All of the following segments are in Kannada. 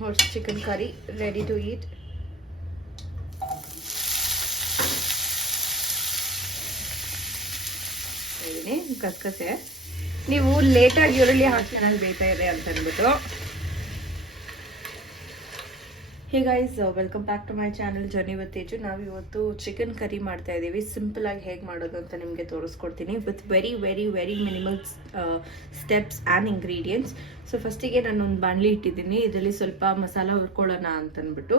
Horse chicken curry ready to eat. ಇದೀನಿ ಕಸಕಸೆ. ನೀವು ಲೇಟಾಗಿ ಈರುಳ್ಳಿ ಹಾಕಿ ಚೆನ್ನಾಗಿ ಬೇಯ್ತಾ ಇದೆ ಅಂತ ಅಂದ್ಬಿಟ್ಟು. Hey guys, welcome back to my channel journey with Teju. ನಾವು ಇವತ್ತು ಚಿಕನ್ ಕರಿ ಮಾಡ್ತಾ ಇದ್ದೀವಿ. ಸಿಂಪಲ್ ಆಗಿ ಹೇಗೆ ಮಾಡೋದು ಅಂತ ನಿಮಗೆ ತೋರಿಸ್ಕೊಡ್ತೀನಿ with very very very minimal steps and ingredients. So ಫಸ್ಟಿಗೆ ನಾನು ಒಂದು ಬಾಣಲಿ ಇಟ್ಟಿದ್ದೀನಿ. ಇದರಲ್ಲಿ ಸ್ವಲ್ಪ ಮಸಾಲ ಹುರ್ಕೊಳ್ಳೋಣ ಅಂತಂದ್ಬಿಟ್ಟು,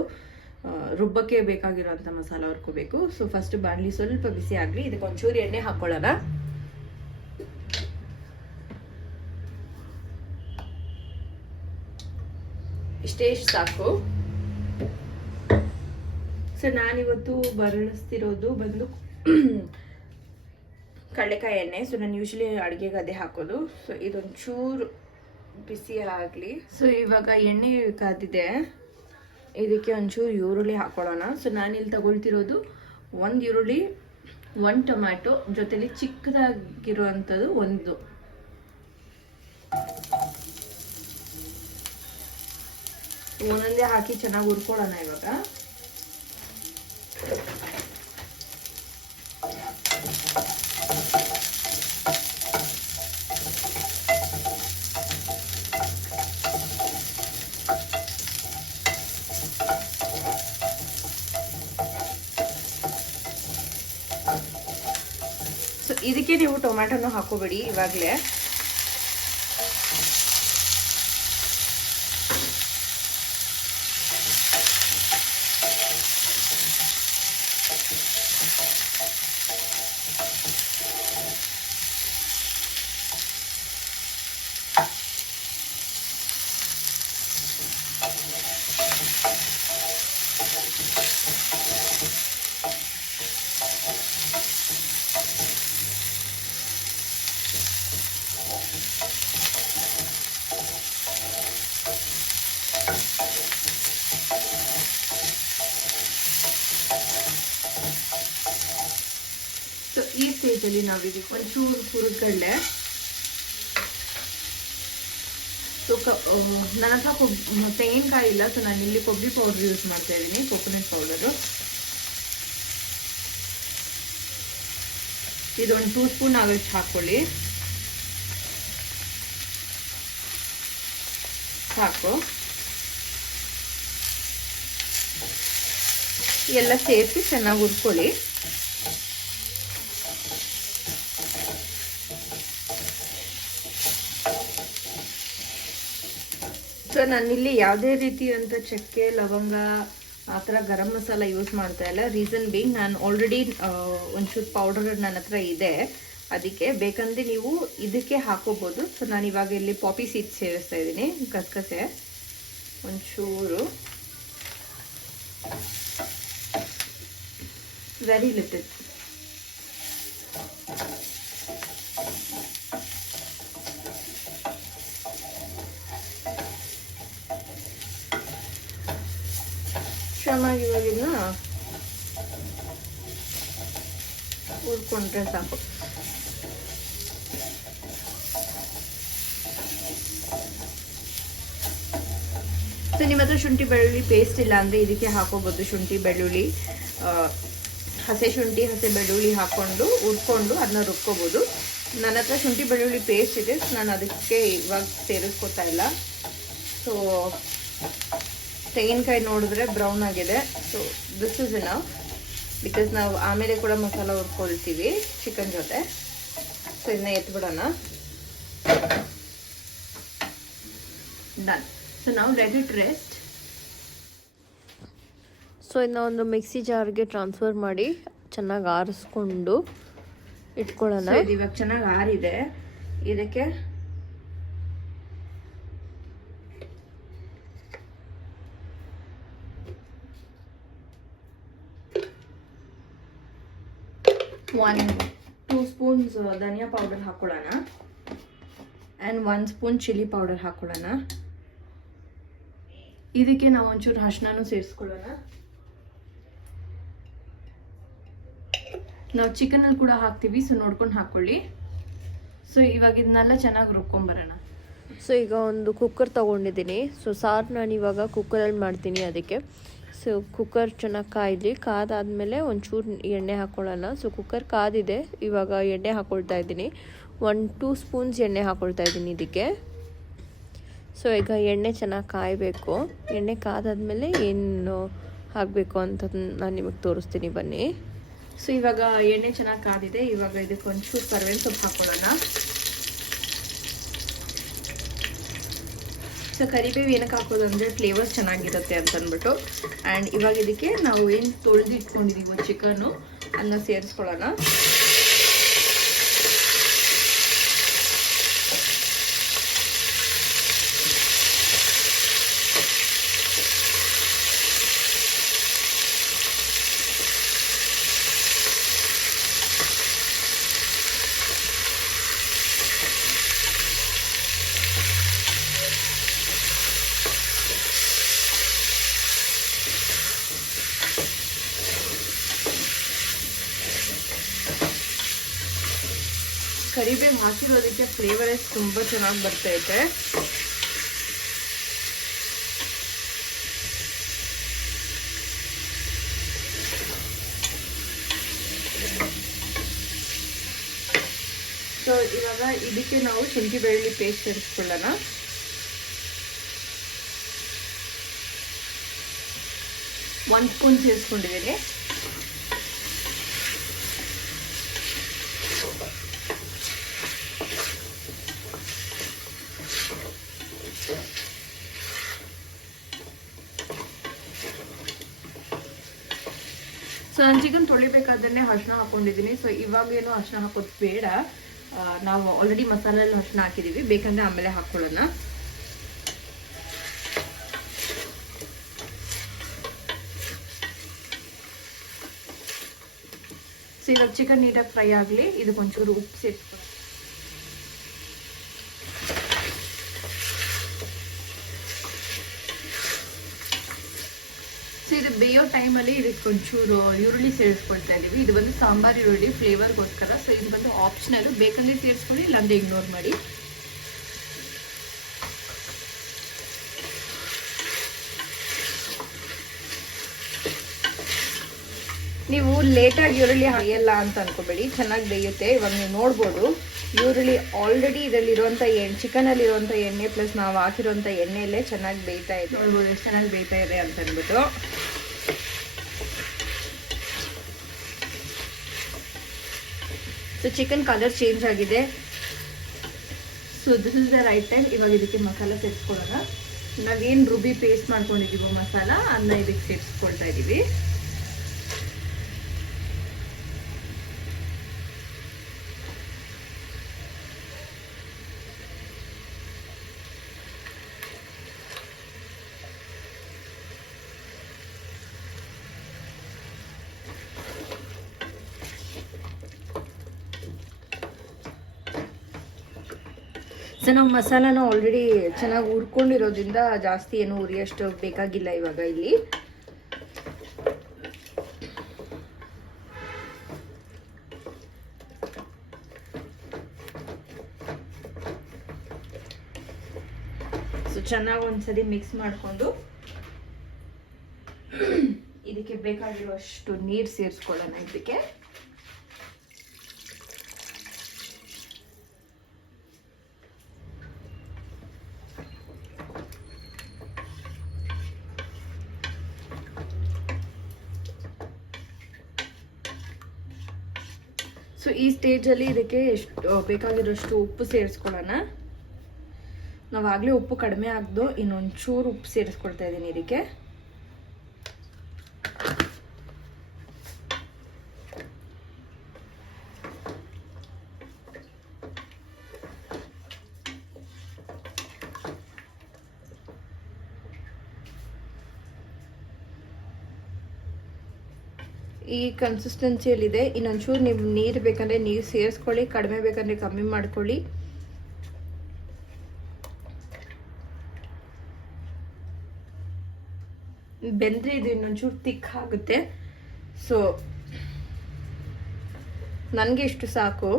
ರುಬ್ಬಕ್ಕೆ ಬೇಕಾಗಿರೋಂಥ ಮಸಾಲ ಹುರ್ಕೋಬೇಕು. ಸೊ ಫಸ್ಟ್ ಬಾಣಲಿ ಸ್ವಲ್ಪ ಬಿಸಿ ಆಗಲಿ, ಇದಕ್ಕೆ ಒಂಚೂರು ಎಣ್ಣೆ ಹಾಕ್ಕೊಳ್ಳೋಣ. ಇಷ್ಟೇ ಸಾಕು. ಸೊ ನಾನಿವತ್ತು ಬಳಸ್ತಿರೋದು ಬಂದು ಕಡಲೆಕಾಯಿ ಎಣ್ಣೆ. ಸೊ ನಾನು ಯೂಶ್ವಲಿ ಅಡುಗೆಗೆ ಅದೇ ಹಾಕೋದು. ಸೊ ಇದೊಂಚೂರು ಬಿಸಿ ಆಗಲಿ. ಸೊ ಇವಾಗ ಎಣ್ಣೆ ಕಾದಿದೆ, ಇದಕ್ಕೆ ಒಂಚೂರು ಈರುಳ್ಳಿ ಹಾಕೊಳ್ಳೋಣ. ಸೊ ನಾನಿಲ್ಲಿ ತಗೊಳ್ತಿರೋದು 1 ಈರುಳ್ಳಿ, 1 ಟೊಮ್ಯಾಟೊ, ಜೊತೆಲಿ ಚಿಕ್ಕದಾಗಿರುವಂಥದ್ದು ಒಂದು. ಒಂದೊಂದೇ ಹಾಕಿ ಚೆನ್ನಾಗಿ ಹುರ್ಕೊಳ್ಳೋಣ ಇವಾಗ. ಸೊ ಇದಕ್ಕೆ ನೀವು ಟೊಮ್ಯಾಟೊನು ಹಾಕೋಬೇಡಿ ಇವಾಗಲೇ. ಸೊ ಈ ಸ್ಟೇಜಲ್ಲಿ ನಾವಿದಕ್ಕೆ ಒಂಚೂರು ಹುರಿಗಡ್ಲೆ. ಸೊ ನನ್ನ ಹತ್ರ ತೆಂಗಿನಕಾಯಿ ಇಲ್ಲ, ಸೊ ನಾನು ಇಲ್ಲಿ ಕೊಬ್ಬರಿ ಪೌಡರ್ ಯೂಸ್ ಮಾಡ್ತಾ ಇದ್ದೀನಿ, ಕೊಕೊನಟ್ ಪೌಡರು. ಇದೊಂದು 2 ಸ್ಪೂನ್ ಆಗೋಷ್ಟು ಹಾಕ್ಕೊಳ್ಳಿ ಸಾಕು. ಎಲ್ಲ ಸೇರಿಸಿ ಚೆನ್ನಾಗಿ ಹುರ್ಕೊಳ್ಳಿ. ಸೊ ನಾನಿಲ್ಲಿ ಯಾವುದೇ ರೀತಿಯಂಥ ಚಕ್ಕೆ, ಲವಂಗ, ಆ ಥರ ಗರಂ ಮಸಾಲ ಯೂಸ್ ಮಾಡ್ತಾ ಇಲ್ಲ. ರೀಸನ್ ಬೀಂಗ್, ನಾನು ಆಲ್ರೆಡಿ ಒಂಚೂರು ಪೌಡರ್ ನನ್ನ ಹತ್ರ ಇದೆ, ಅದಕ್ಕೆ ಬೇಕಂದ್ರೆ ನೀವು ಇದಕ್ಕೆ ಹಾಕೋಬೋದು. ಸೊ ನಾನು ಇವಾಗ ಇಲ್ಲಿ ಪಾಪಿ ಸೀಡ್ಸ್ ಸೇರಿಸ್ತಾ ಇದ್ದೀನಿ, ಕಸಕಸೆ ಒಂಚೂರು, ವೆರಿ ಲಿಟಲ್. ಚೆನ್ನಾಗಿ ಇವಾಗಿನ ಹುರ್ಕೊಂಡ್ರೆ ಸಾಕು. ಸೊ ನಿಮ್ಮ ಹತ್ರ ಶುಂಠಿ ಬೆಳ್ಳುಳ್ಳಿ ಪೇಸ್ಟ್ ಇಲ್ಲ ಅಂದರೆ ಇದಕ್ಕೆ ಹಾಕೋಬೋದು. ಶುಂಠಿ ಬೆಳ್ಳುಳ್ಳಿ, ಹಸೆ ಶುಂಠಿ, ಹಸೆ ಬೆಳ್ಳುಳ್ಳಿ ಹಾಕ್ಕೊಂಡು ಹುರ್ಕೊಂಡು ಅದನ್ನ ರುಬ್ಕೋಬೋದು. ನನ್ನ ಹತ್ರ ಶುಂಠಿ ಬೆಳ್ಳುಳ್ಳಿ ಪೇಸ್ಟ್ ಇದೆ, ನಾನು ಅದಕ್ಕೆ ಇವಾಗ ಸೇರಿಸ್ಕೊತಾ ಇಲ್ಲ. ಸೊ ತೆಂಗಿನಕಾಯಿ ನೋಡಿದ್ರೆ ಬ್ರೌನ್ ಆಗಿದೆ. So this is enough, because ನಾವು ಆಮೇಲೆ ಕೂಡ ಮಸಾಲ ಹುರ್ಕೊಳ್ತೀವಿ ಚಿಕನ್ ಜೊತೆ. ಸೊ ಇದನ್ನ ಎತ್ಬಿಡೋಣ. ಡನ್. ಸೊ ನಾವು ಲೆಟ್ ಇಟ್ ರೆಸ್ಟ್. ಸೊ ಇದನ್ನ ಒಂದು ಮಿಕ್ಸಿ ಜಾರ್ಗೆ ಟ್ರಾನ್ಸ್ಫರ್ ಮಾಡಿ ಚೆನ್ನಾಗಿ ಆರಿಸ್ಕೊಂಡು ಇಟ್ಕೊಳ್ಳೋಣ. ಇದು ಇವಾಗ ಚೆನ್ನಾಗಿ ಆರಿದೆ. ಇದಕ್ಕೆ ಒನ್ 2 ಸ್ಪೂನ್ಸ್ ಧನಿಯಾ ಪೌಡರ್ ಹಾಕೊಳ್ಳೋಣ ಆ್ಯಂಡ್ 1 ಸ್ಪೂನ್ ಚಿಲ್ಲಿ ಪೌಡರ್ ಹಾಕೊಳ್ಳೋಣ. ಇದಕ್ಕೆ ನಾವು ಒಂಚೂರು ಅರಿಶಿನನೂ ಸೇರಿಸ್ಕೊಳ್ಳೋಣ. ನಾವು ಚಿಕನಲ್ಲಿ ಕೂಡ ಹಾಕ್ತೀವಿ, ಸೊ ನೋಡ್ಕೊಂಡು ಹಾಕ್ಕೊಳ್ಳಿ. ಸೊ ಇವಾಗ ಇದನ್ನೆಲ್ಲ ಚೆನ್ನಾಗಿ ರುಬ್ಕೊಂಬರೋಣ. ಸೊ ಈಗ ಒಂದು ಕುಕ್ಕರ್ ತೊಗೊಂಡಿದ್ದೀನಿ. ಸೊ ಸಾರು ನಾನು ಇವಾಗ ಕುಕ್ಕರಲ್ಲಿ ಮಾಡ್ತೀನಿ. ಅದಕ್ಕೆ ಸೊ ಕುಕ್ಕರ್ ಚೆನ್ನಾಗಿ ಕಾಯ್ದು ಕಾದಾದಮೇಲೆ ಒಂಚೂರು ಎಣ್ಣೆ ಹಾಕ್ಕೊಳ್ಳೋಣ. ಸೊ ಕುಕ್ಕರ್ ಕಾದಿದೆ, ಇವಾಗ ಎಣ್ಣೆ ಹಾಕ್ಕೊಳ್ತಾ ಇದ್ದೀನಿ. 1-2 ಸ್ಪೂನ್ಸ್ ಎಣ್ಣೆ ಹಾಕ್ಕೊಳ್ತಾ ಇದ್ದೀನಿ ಇದಕ್ಕೆ. ಸೊ ಈಗ ಎಣ್ಣೆ ಚೆನ್ನಾಗಿ ಕಾಯಬೇಕು. ಎಣ್ಣೆ ಕಾದಾದ್ಮೇಲೆ ಏನು ಹಾಕಬೇಕು ಅಂತ ನಾನು ನಿಮಗೆ ತೋರಿಸ್ತೀನಿ, ಬನ್ನಿ. ಸೊ ಇವಾಗ ಎಣ್ಣೆ ಚೆನ್ನಾಗಿ ಕಾದಿದೆ. ಇವಾಗ ಇದಕ್ಕೆ ಒಂಚೂರು ಕರಿಬೇವಿನ ಸೊಪ್ಪು ಹಾಕೊಳ್ಳೋಣ. ಸೊ ಕರಿಬೇವು ಏನಕ್ಕೆ ಹಾಕೋದು ಅಂದರೆ ಫ್ಲೇವರ್ಸ್ ಚೆನ್ನಾಗಿರುತ್ತೆ ಅಂತ ಅಂದ್ಬಿಟ್ಟು. ಆ್ಯಂಡ್ ಇವಾಗ ಇದಕ್ಕೆ ನಾವು ಏನು ತೊಳೆದು ಇಟ್ಕೊಂಡಿದ್ದೀವೋ ಚಿಕನ್ನು ಅದನ್ನ ಸೇರಿಸ್ಕೊಳ್ಳೋಣ. ಕರಿಬೇವು ಹಾಕಿರೋದಕ್ಕೆ ಫ್ಲೇವರೇ ತುಂಬ ಚೆನ್ನಾಗಿ ಬರ್ತೈತೆ. ಸೊ ಇವಾಗ ಇದಕ್ಕೆ ನಾವು ಶುಂಠಿ ಬೆಳ್ಳುಳ್ಳಿ ಪೇಸ್ಟ್ ಸೇರಿಸ್ಕೊಳ್ಳೋಣ. ಒಂದು ಸ್ಪೂನ್ ಸೇರಿಸ್ಕೊಂಡಿದ್ದೀನಿ. ಸೊ ನಾನು ಚಿಕನ್ ತೊಳಿಬೇಕಾದ್ರೆ ಅರಿಶಿನ ಹಾಕೊಂಡಿದ್ದೀನಿ. ಸೊ ಇವಾಗೇನು ಅರಿಶಿನ ಹಾಕೋದು ಬೇಡ, ನಾವು ಆಲ್ರೆಡಿ ಮಸಾಲೆಯಲ್ಲಿ ಅರಿಶಿನ ಹಾಕಿದ್ದೀವಿ, ಬೇಕಂದ್ರೆ ಆಮೇಲೆ ಹಾಕ್ಕೊಳ್ಳೋಣ. ಸೊ ಇವಾಗ ಚಿಕನ್ ನೀಟಾಗಿ ಫ್ರೈ ಆಗಲಿ, ಇದಕ್ಕೊಂಚೂರು ಉಪ್ಪು ಸೇರಿಸ್ಕೊಳ್ಳೋಣ. ಸೊ ಇದು ಬೇಯೋ ಟೈಮಲ್ಲಿ ಇದಕ್ಕೆ ಒಂಚೂರು ಈರುಳ್ಳಿ ಸೇರಿಸ್ಕೊಳ್ತಾ ಇದ್ದೀವಿ. ಇದು ಬಂದು ಸಾಂಬಾರು ಈರುಳ್ಳಿ ಫ್ಲೇವರ್ಗೋಸ್ಕರ. ಸೊ ಇದು ಬಂದು ಆಪ್ಷನಲ್ಲು, ಬೇಕಂದ್ರೆ ಸೇರಿಸ್ಕೊಳ್ಳಿ, ಇಲ್ಲಾಂದ್ರೆ ಇಗ್ನೋರ್ ಮಾಡಿ. ನೀವು ಲೇಟಾಗಿ ಈರುಳ್ಳಿ ಹಾಗೆಲ್ಲ ಅಂತ ಅನ್ಕೋಬೇಡಿ, ಚೆನ್ನಾಗಿ ಬೇಯುತ್ತೆ. ಇವಾಗ ನೀವು ನೋಡ್ಬೋದು ಈರುಳ್ಳಿ ಆಲ್ರೆಡಿ ಇದರಲ್ಲಿರುವಂಥ ಚಿಕನಲ್ಲಿರುವಂಥ ಎಣ್ಣೆ ಪ್ಲಸ್ ನಾವು ಹಾಕಿರುವಂಥ ಎಣ್ಣೆಯಲ್ಲೇ ಚೆನ್ನಾಗಿ ಬೇಯ್ತಾ ಇದೆ. ನೋಡ್ಬೋದು ಎಷ್ಟು ಚೆನ್ನಾಗಿ ಬೇಯ್ತಾ ಇದೆ ಅಂತ ಅಂದ್ಬಿಟ್ಟು. ಸೊ ಚಿಕನ್ ಕಲರ್ ಚೇಂಜ್ ಆಗಿದೆ. So this is the right time. ಇವಾಗ ಇದಕ್ಕೆ ಮಸಾಲ ಸೇರಿಸ್ಕೊಳ್ಳೋಣ. ನಾವೇನು ರುಬ್ಬಿ ಪೇಸ್ಟ್ ಮಾಡ್ಕೊಂಡಿದ್ದೀವೋ ಮಸಾಲ ಅದನ್ನ ಇದಕ್ಕೆ ಸೇರಿಸ್ಕೊಳ್ತಾ ಇದ್ದೀವಿ. ಸೊ ನಾವು ಮಸಾಲಾನ ಆಲ್ರೆಡಿ ಚೆನ್ನಾಗಿ ಹುರ್ಕೊಂಡಿರೋದ್ರಿಂದ ಜಾಸ್ತಿ ಏನು ಉರಿಯೋಷ್ಟು ಬೇಕಾಗಿಲ್ಲ ಇವಾಗ ಇಲ್ಲಿ. ಸೊ ಚೆನ್ನಾಗಿ ಒಂದ್ಸರಿ ಮಿಕ್ಸ್ ಮಾಡಿಕೊಂಡು ಇದಕ್ಕೆ ಬೇಕಾಗಿರುವಷ್ಟು ನೀರು ಸೇರಿಸ್ಕೊಳ್ಳೋಣ. ಇದಕ್ಕೆ ಸೊ ಈ ಸ್ಟೇಜಲ್ಲಿ ಇದಕ್ಕೆ ಎಷ್ಟು ಬೇಕಾಗಿರೋಷ್ಟು ಉಪ್ಪು ಸೇರಿಸ್ಕೊಳ್ಳೋಣ. ನಾವಾಗಲೇ ಉಪ್ಪು ಕಡಿಮೆ ಆಗ್ದು ಇನ್ನೊಂಚೂರು ಉಪ್ಪು ಸೇರಿಸ್ಕೊಳ್ತಾ ಇದ್ದೀನಿ ಇದಕ್ಕೆ. ಈ ಕನ್ಸಿಸ್ಟೆನ್ಸಿಯಲ್ಲಿದೆ. ಇನ್ನೊಂಚೂರು ನೀವು ನೀರು ಬೇಕಂದರೆ ನೀರು ಸೇರಿಸ್ಕೊಳ್ಳಿ, ಕಡಿಮೆ ಬೇಕಂದರೆ ಕಮ್ಮಿ ಮಾಡ್ಕೊಳ್ಳಿ. ಬೆಂದರೆ ಇದು ಇನ್ನೊಂಚೂರು ತಿಕ್ ಆಗುತ್ತೆ. ಸೊ ನನಗೆ ಇಷ್ಟು ಸಾಕು.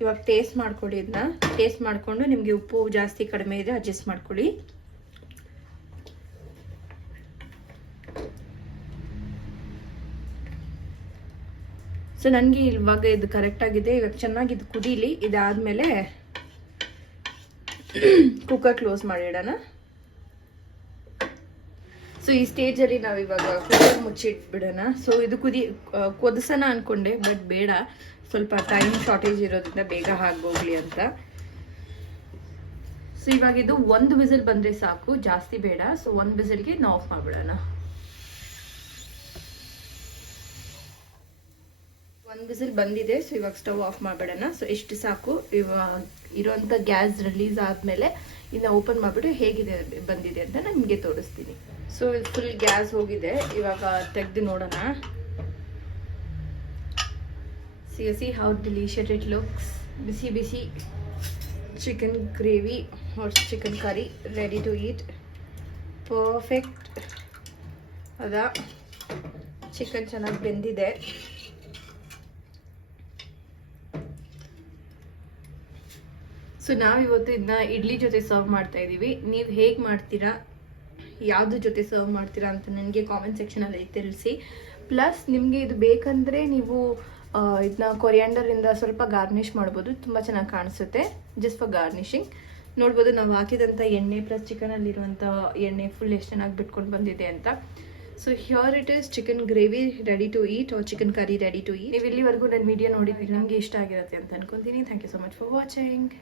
ಇವಾಗ ಟೇಸ್ಟ್ ಮಾಡ್ಕೊಳ್ಳಿ. ಇದನ್ನ ಟೇಸ್ಟ್ ಮಾಡಿಕೊಂಡು ನಿಮಗೆ ಉಪ್ಪು ಜಾಸ್ತಿ ಕಡಿಮೆ ಇದ್ರೆ ಅಡ್ಜಸ್ಟ್ ಮಾಡ್ಕೊಳ್ಳಿ. ಸೊ ನನಗೆ ಇವಾಗ ಇದು ಕರೆಕ್ಟ್ ಆಗಿದೆ. ಇವಾಗ ಚೆನ್ನಾಗಿ ಇದು ಕುದೀಲಿ. ಇದಾದ್ಮೇಲೆ ಕುಕ್ಕರ್ ಕ್ಲೋಸ್ ಮಾಡಿಡೋಣ. ಸೊ ಈ ಸ್ಟೇಜಲ್ಲಿ ನಾವು ಇವಾಗ ಕುಕ್ಕರ್ ಮುಚ್ಚಿಟ್ಬಿಡೋಣ. ಸೊ ಇದು ಕುದಿಸೋಣ ಅನ್ಕೊಂಡೆ, ಬಟ್ ಬೇಡ, ಸ್ವಲ್ಪ ಟೈಮ್ ಶಾರ್ಟೇಜ್ ಇರೋದ್ರಿಂದ ಬೇಗ ಆಗೋಗ್ಲಿ ಅಂತ. ಸೊ ಇವಾಗ ಇದು 1 ವಿಸಿಲ್ ಬಂದ್ರೆ ಸಾಕು, ಜಾಸ್ತಿ ಬೇಡ. ಸೊ 1 ವಿಸಿಲ್ಗೆ ನಾವು ಆಫ್ ಮಾಡ್ಬಿಡೋಣ. 1 ವಿಸಿಲ್ ಬಂದಿದೆ. ಸೊ ಇವಾಗ ಸ್ಟವ್ ಆಫ್ ಮಾಡ್ಬಿಡೋಣ. ಸೊ ಎಷ್ಟು ಸಾಕು. ಇವಾಗ ಇರೋಂಥ ಗ್ಯಾಸ್ ರಿಲೀಸ್ ಆದಮೇಲೆ ಇನ್ನು ಓಪನ್ ಮಾಡಿಬಿಟ್ಟು ಹೇಗಿದೆ ಬಂದಿದೆ ಅಂತ ನಾನು ನಿಮಗೆ ತೋರಿಸ್ತೀನಿ. ಸೊ ಫುಲ್ ಗ್ಯಾಸ್ ಹೋಗಿದೆ. ಇವಾಗ ತೆಗೆದು ನೋಡೋಣ. See how delicious it looks. Busy busy chicken gravy or chicken curry ready to eat. Perfect. ಅದಾ ಚಿಕನ್ ಚೆನ್ನಾಗಿ ಬೆಂದಿದೆ. ಸೊ ನಾವಿವತ್ತು ಇದನ್ನ ಇಡ್ಲಿ ಜೊತೆ ಸರ್ವ್ ಮಾಡ್ತಾ ಇದ್ದೀವಿ. ನೀವು ಹೇಗೆ ಮಾಡ್ತೀರಾ, ಯಾವ್ದು ಜೊತೆ ಸರ್ವ್ ಮಾಡ್ತೀರಾ ಅಂತ ನನಗೆ ಕಾಮೆಂಟ್ ಸೆಕ್ಷನಲ್ಲಿ ತಿಳಿಸಿ. ಪ್ಲಸ್ ನಿಮಗೆ ಇದು ಬೇಕಂದರೆ ನೀವು ಇದನ್ನ ಕೊರಿಯಾಂಡರಿಂದ ಸ್ವಲ್ಪ ಗಾರ್ನಿಷ್ ಮಾಡ್ಬೋದು, ತುಂಬ ಚೆನ್ನಾಗಿ ಕಾಣಿಸುತ್ತೆ. Just for garnishing. ನೋಡ್ಬೋದು ನಾವು ಹಾಕಿದಂಥ ಎಣ್ಣೆ ಪ್ಲಸ್ ಚಿಕನಲ್ಲಿರುವಂಥ ಎಣ್ಣೆ ಫುಲ್ ಎಷ್ಟು ಚೆನ್ನಾಗಿ ಬಿಟ್ಕೊಂಡು ಬಂದಿದೆ ಅಂತ. So here it is chicken gravy ready to eat or chicken curry ready to eat. ನೀವು ಇಲ್ಲಿವರೆಗೂ ನನ್ನ ವಿಡಿಯೋ ನೋಡಿದ್ದೀರಿ, ನಿಮಗೆ ಇಷ್ಟ ಆಗಿರುತ್ತೆ ಅಂತ ಅನ್ಕೊತೀನಿ. Thank you so much for watching.